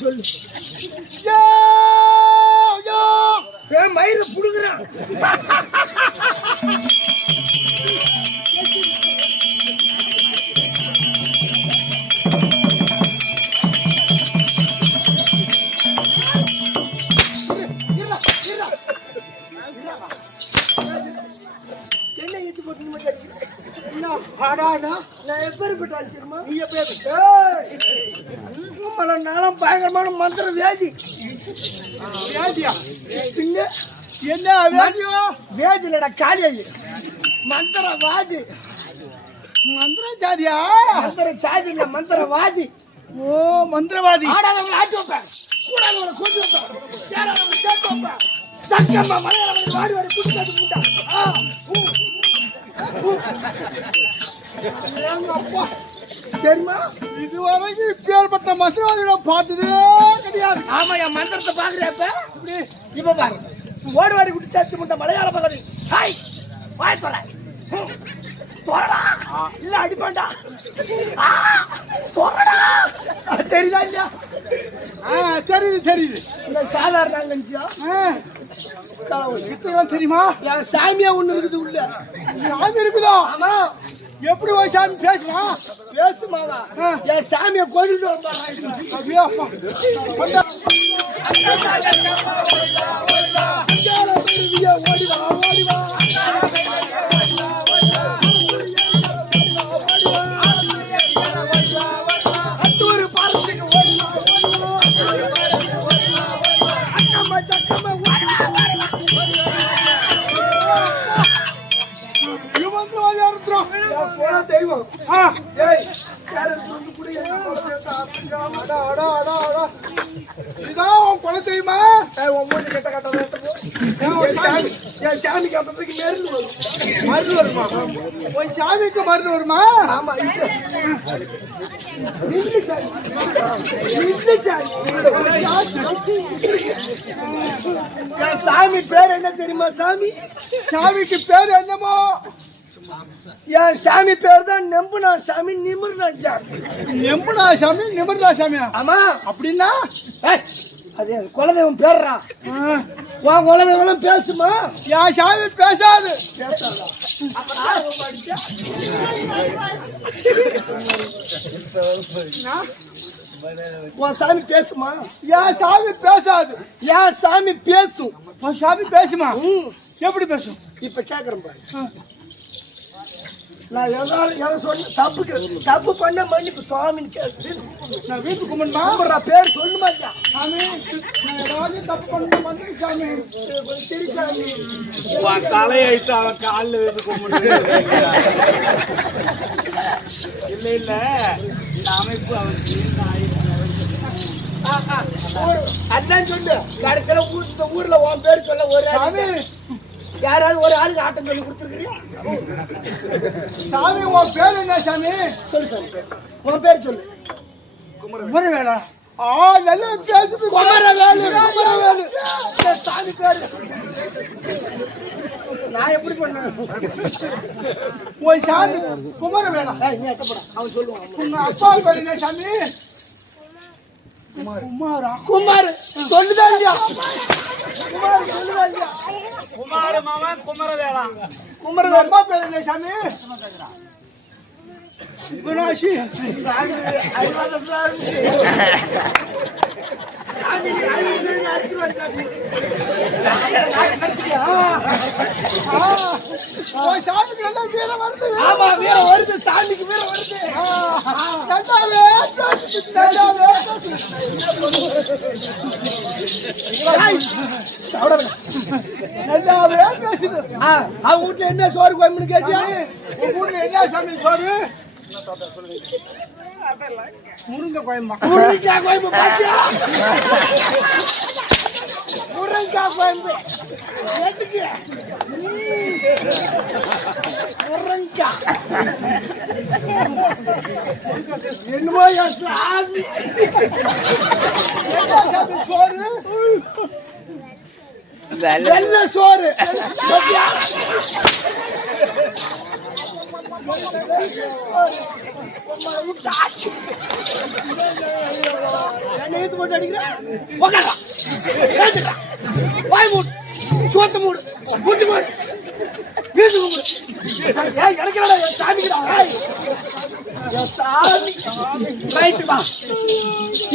சொல்லு மயில புடுங்குறான். பயங்கரமான மந்திர வியாதி. என்ன வேதிலடா காலியாயி மந்திரவாதி. மந்திர ஜாதியா? மந்திர ஜாதி இல்ல, மந்திரவாதி. ஓ மந்திரவாதி. ஆடாதவங்களை ஆட்டி வைப்பேன், கூடாதவங்களை கொண்டு வைப்பேன், சேராதவங்களை சேர்த்து வைப்பேன். சக்கம்மா மலையாளவங்களை வாடி வாடி குட்டி காட்டி முட்டா. அப்பா தெரியுமா, இதுவரைக்கும் இப்பேற்பட்ட மந்திரவாதிகளை பார்த்ததே கிடையாது. ஆமா, என் மந்திரத்தை பாக்குறப்ப இப்ப பாரு, ஓடி வாடி குட்டி சேர்த்து முட்டா மலையாள பகுதி. ஹாய் வாய் சொல்ல தோறடா இல்ல அடிப்பாண்டா. தோறடா தெரியுதா இல்லையா? தெரியுது தெரியுது. சாதாரண நினைச்சியா? தெரியுமா, சாமியா ஒண்ணு இருக்குது உள்ள. சாமி இருக்குதா? ஆமா. எப்படி ஒரு சாமி பேசுமா? பேசுமாவா? என் சாமியை கொண்டு ஓடிவா ஓடிவா. தெய்வம் இதான் கொலை தெரியுமா? கட்ட கட்ட என் சாமிக்கு அப்பப்பைக்கு மருந்து வரும். மருந்து வருமா? உன் சாமிக்கு மருந்து வருமா? ஆமா. என் சாமி பேர் என்ன தெரியுமா? சாமி சாமிக்கு பேர் என்னமோ? என் சாமி பேர் தான் நெம்புனா சாமி, நிமிர்னா சாமி. நெம்புனா சாமி, நிமிர்னா சாமியா? ஆமா. அப்படின்னா அது குலதெய்வம் பேர்றா. உன் குலதெய்வம் பேசுமா? என் சாமி பேசாது. உன் சாமி பேசுமா? என் சாமி பேசாது. என் சாமி பேசும். உன் சாமி பேசுமா? எப்படி பேசும்? இப்ப கேக்குறேன் பாரு. நான் எதை சொன்ன தப்பு பண்ண மன்னிப்பு சுவாமின்னு கேட்டு நான் வீட்டுக்கு கும்பிடுறா பேர் சொல்லுமா சாமி நான் ஏதாவது தப்பு பண்ண மன்னிப்பு சாமி சரி சாமி தலையெழுத்து அவன் காலில் வீட்டு கும்பிடு இல்ல இல்ல இந்த அமைப்பு அவனுக்கு அதான் சொல்லு கடைசியில ஊர்ல உன் பேர் சொல்ல ஒரு சாமி யாராவது ஒரு ஆளுக்கு ஆட்டம் சொல்லி கொடுத்துருக்கீங்க சாமி உன் பேர் என்ன சாமி சொல்லு சாமி உன் பேர் சொல்லு குமரவேலா நல்லா பேசுது குமரவேலு சாமி பேரு நான் எப்படி பண்ணேன் உன் சாமி குமரவேலா அவன் சொல்லுவான் உங்க அப்பா பேர் என்ன சாமி குமார் சொல்லுதா இல்லையா குமார் சொல்லுதா இல்லையா குமார மாமன் குமரவேலா குமரவேலா அம்மா பேர் என்ன சாமி குணாஷி சாமிக்கு வீர வருது அவங்க வீட்டுல என்ன சோறு கோயம்புன்னு கேட்டியா உங்க வீட்டுல என்ன சாமி சோறு முருங்கை கோயம்பா முருங்கைக்காய் கோயம்பு பாத்தியா முருங்கைக்காய் கோயம்பு முருங்கைக்காய் என்னமோ சாமி சோறு வெள்ளை சோறு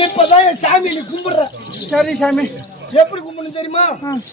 இப்பதான் என் சாமி நீ கும்பிடுற சரி சாமி எப்படி கும்பிடணும் தெரியுமா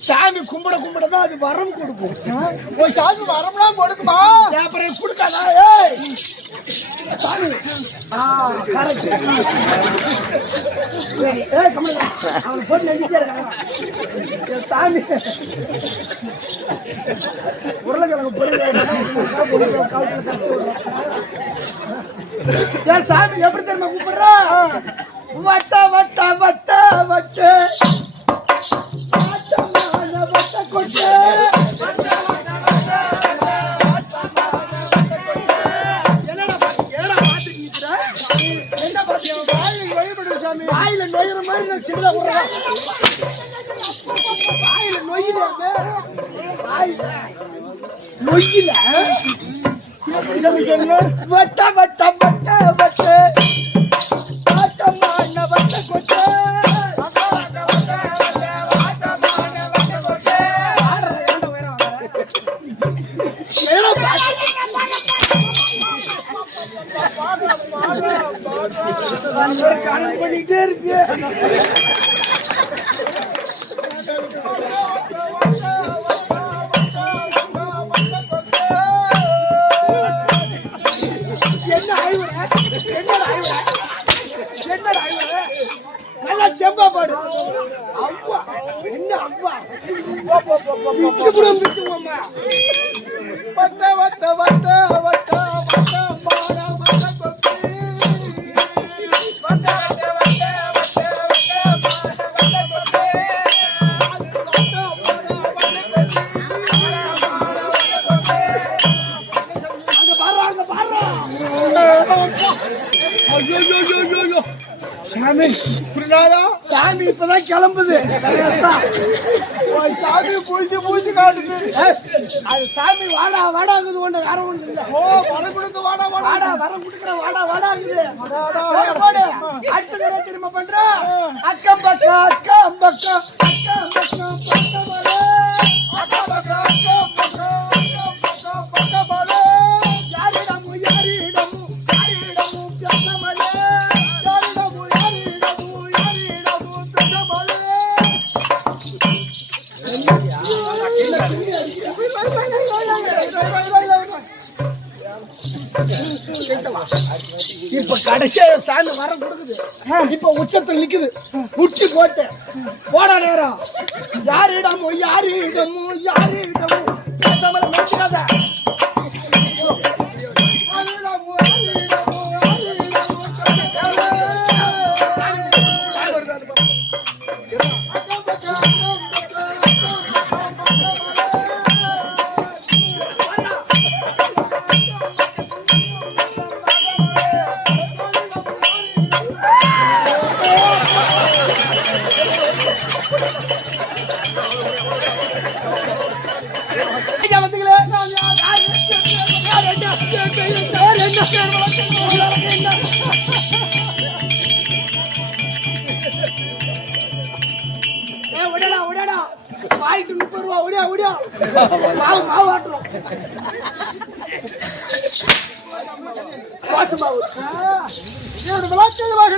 சாமி கும்பிடதான் அது வரம் கொடுக்கும் சாமி வரம்லாம் கொடுக்குமா அப்புறம் கொடுக்காதா சாமி அவன் போட்டு நடிக்க சாமி உருளைக்கிழங்கு பொருள் சாமி எப்படி தெரியுமா கூப்பிடுறா வட்ட வட்ட வட்ட வட்ட வட்ட கொட்டு வாயில நொய்கிற மாதிரி நான் சிறுதா போடுறேன் வாயில நொய்யில வட்ட வட்ட வட்ட வட்ட வாட்டமான வட்ட கொட்ட கணக்கு பண்ணிட்டே இருக்கு நல்லா செம்பா பாடு அப்பா என்ன அப்பா பிச்சு பிச்சு அம்மா வட்ட வட்ட வட்ட வட்ட வட்ட மாடா வட்ட கொத்தி வட்ட வட்ட வட்ட வட்ட சாமி சாமி இப்பதான் கிளம்புது சாமி பூச்சி காட்டுது அது சாமி வாடா வாடாங்குது ஒண்ணு வேற ஒண்ணு இல்ல ஓ வரம் கொடுக்க வாடா வாடா வரம் கொடுக்குற வாடா வாடாங்குது அடுத்த திரும்ப பண்ற அக்கம் பக்கம் அக்கம் பக்கம் அக்கம் பக்கம் பக்கம் அக்கம் பக்கம் அக்கம் பக்கம் பக்கம் யாரிடமும் யாரிடமும் யாரிடமும் பேசமலே இப்ப கடைசியா சாமி வர கொடுக்குது. இப்ப உச்சத்துல நிக்குது. உச்சி போட்டு போட நேரம் யாரிடமோ பேசாமல நிற்காத. வாங்கிட்டு 30 ரூபா ஓடியா மாவு ஆட்டுறோம்.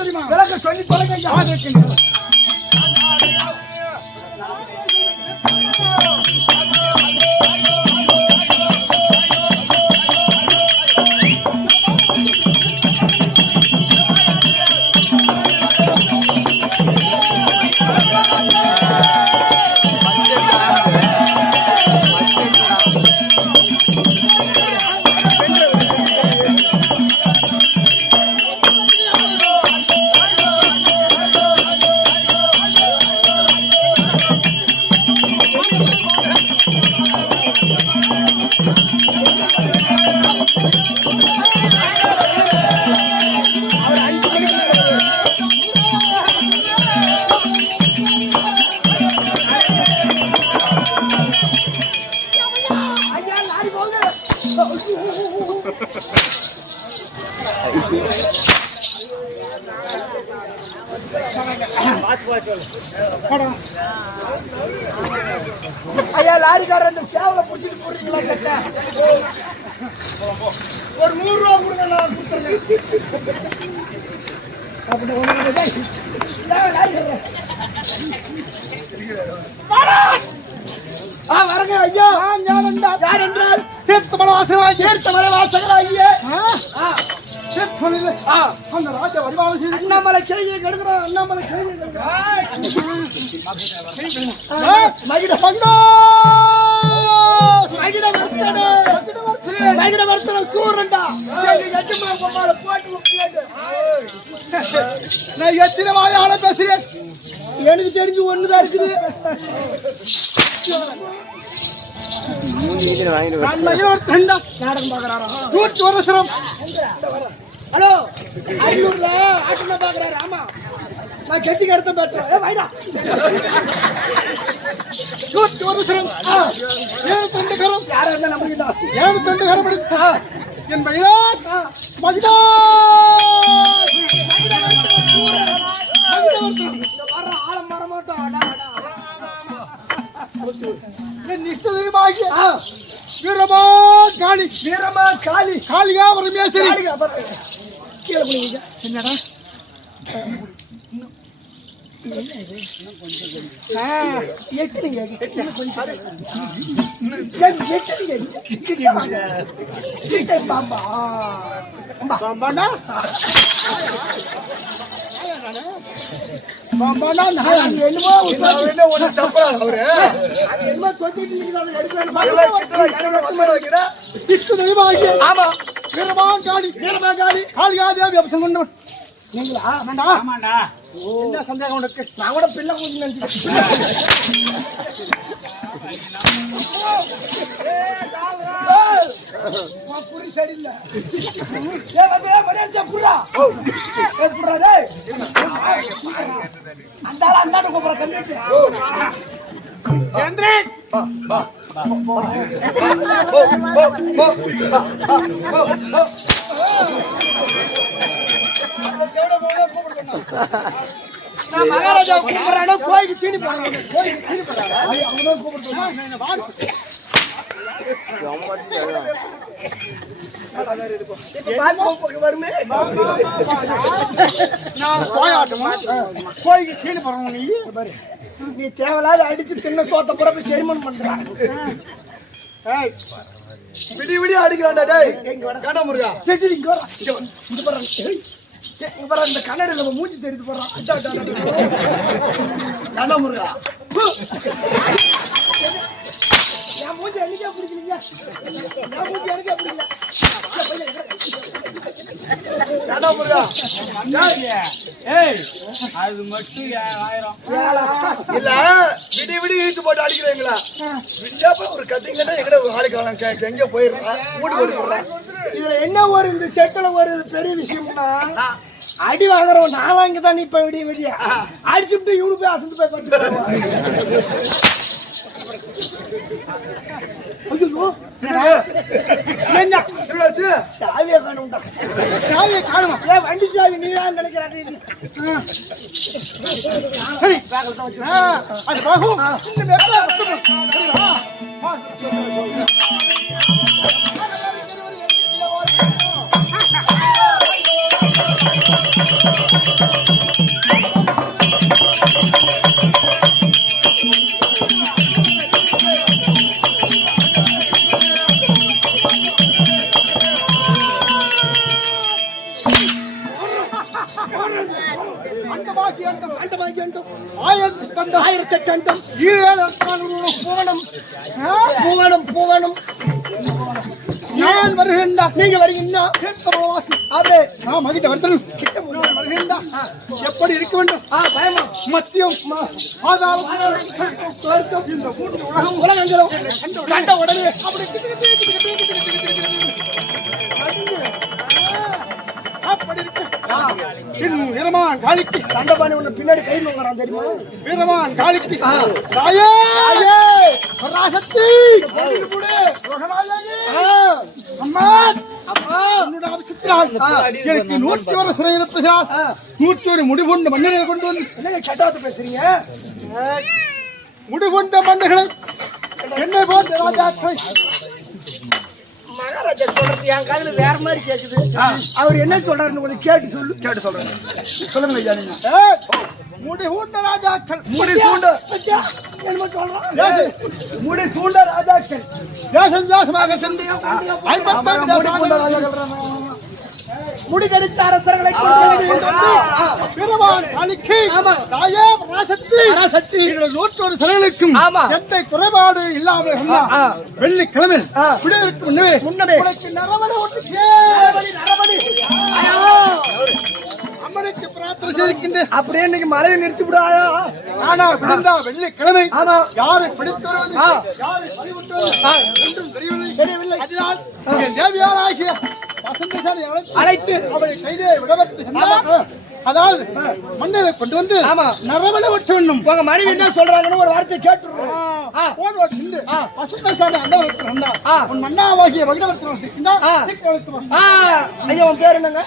தெரியுமா விளக்க சொல்லி பழக்க. ஐயா லாரிக்காரர் அந்த சேவலை பிடிச்சிட்டு போறீங்களா கட்ட? ஒரு 100 ரூபா கொடுங்க, நான் வரங்க ஐயா. யார் என்றால் தீர்த்தமலை வாசகராகிய அண்ணாமலை கேள்வியை கெடுக்கிறோம். அண்ணாமலை கேள்வியை நான் எத்தனை வாயால பேசுறேன்? எனக்கு தெரிஞ்சு ஒண்ணுதான் இருக்குது. ஹலோ, அரியலூர்ல ஆட்டுல பாக்குறாரு. ஆமா, நான் கெட்டி கடத்த பேசுறேன். என் ஆழம் வர மாட்டோம். வீரமா காளி காளியா ஒரு மேசரி. என்னடா சந்தேகம் உனக்கு? நான் கூட பிள்ளை புரி சரியில்லை. அந்த கூப்பிட கம்மி நான் மகாராஜா கூப்பிடுறானோ கோயிலுக்கு தீனி போறாங்க. கோயிலுக்கு தீனி போறாங்க. அவங்கதான் கூப்பிடுறாங்க. நீ தேவையில்லாத அடிச்சு தின்ன சோத்த புறப்ப செரிமன் பண்ற. விடி விடி அடிக்கிறான்டா டேய். காண்டா முருகா. சரி இங்க வர. இங்க பாரு. இங்க பாரு இந்த கண்ணாடில நம்ம மூஞ்சி தெரிஞ்சு போறான். அடா அடா அடா. காண்டா முருகா. நான் மூஞ்சி அன்னைக்கே பிடிக்கலீங்க. நான் மூஞ்சி அன்னைக்கே பிடிக்கல. காண்டா முருகா. ஏய் அது மட்டும் 1000 இல்ல விடி விடி இழுத்து போட்டு அடிக்கிறீங்களா? விட்டாப்ப ஒரு கட்டிங்கனா எங்கட ஆளுக்கு வரலாம் எங்க போயிடுறா மூடி போடுறான். இதுல என்ன ஒரு இந்த செட்ல ஒரு பெரிய விஷயம்னா அடி வாங்குறவன் நானும் இங்க தான் இப்ப விடிய விடிய அடிச்சுட்டு இவனு போய் அசந்து போய் கட்டு. ஐயோ என்ன இவ்வளவு சாவியை காணும்டா. சாவியை காணுமா? ஏன் வண்டி சாவி நீ தான் நினைக்கிறாங்க. சரி அது பாகும் இந்த மேல சரிவா நான் வருகின்றா நீங்க வருகின்றா வருகின்றா எப்படி இருக்க வேண்டும் மத்தியம் உலகங்களும் கண்ட உடனே அப்படி இருக்கு. வீரமான் காளிக்கு தண்டபாணி உன்னை பின்னாடி கை நோங்கறான் தெரியுமா? வீரமான் காளிக்கு ராயே பராசக்தி அம்மா அம்மா உன்னோட அவசியத்தால் எனக்கு 101 சிறை இருப்பதால் 101 முடிவுண்ட மன்னரை கொண்டு வந்து என்ன கட்டாத்து பேசுறீங்க? முடிவுண்ட மன்னர்களை என்னை போன்ற ராஜாக்களை மகாராஜா சொல்றது என் காதுல வேற மாதிரி கேக்குது. அவர் என்ன சொல்றாருன்னு கொஞ்சம் கேட்டு சொல்றேன். சொல்லுங்க ஐயா நீங்க. முடி சூண்ட ராஜாக்கள் முடி சூண்ட என்ன சொல்றான்? முடி சூண்ட ராஜாக்கள் தேசமாக சென்று 50 ராஜாக்கள் முடி கடித்த அரசர்களை பெருமான் காளிக்கு தாயே பராசக்தி 101 சிலைகளுக்கும் எந்த குறைபாடு இல்லாமல் வெள்ளிக்கிழமை குடியிருக்கு முன்னமே நரவணை அம்மனுக்கு பிரார்த்தனை செய்கின்றேன். அப்படியே இன்னைக்கு மலையை நிறுத்தி விடாயா? ஆனா விழுந்தா வெள்ளிக்கிழமை யாரை பிடித்தவர்கள் யாரை தெரியவில்லை. அதனால் தேவியாராகிய வசந்தசாலை அழைத்து அவரை கைதே விடவற்கு சென்றார். அதாவது மண்ணில கொண்டு வந்து நரவணை ஒட்ட வேண்டும். உங்க மனைவி என்ன சொல்றாங்கன்னு ஒரு வார்த்தை கேட்டுருவோம். வசந்தசாலை அண்ணா உன் மன்னாவாகிய வகிடவர்த்தன் ஐயா உன் பேர் என்னங்க?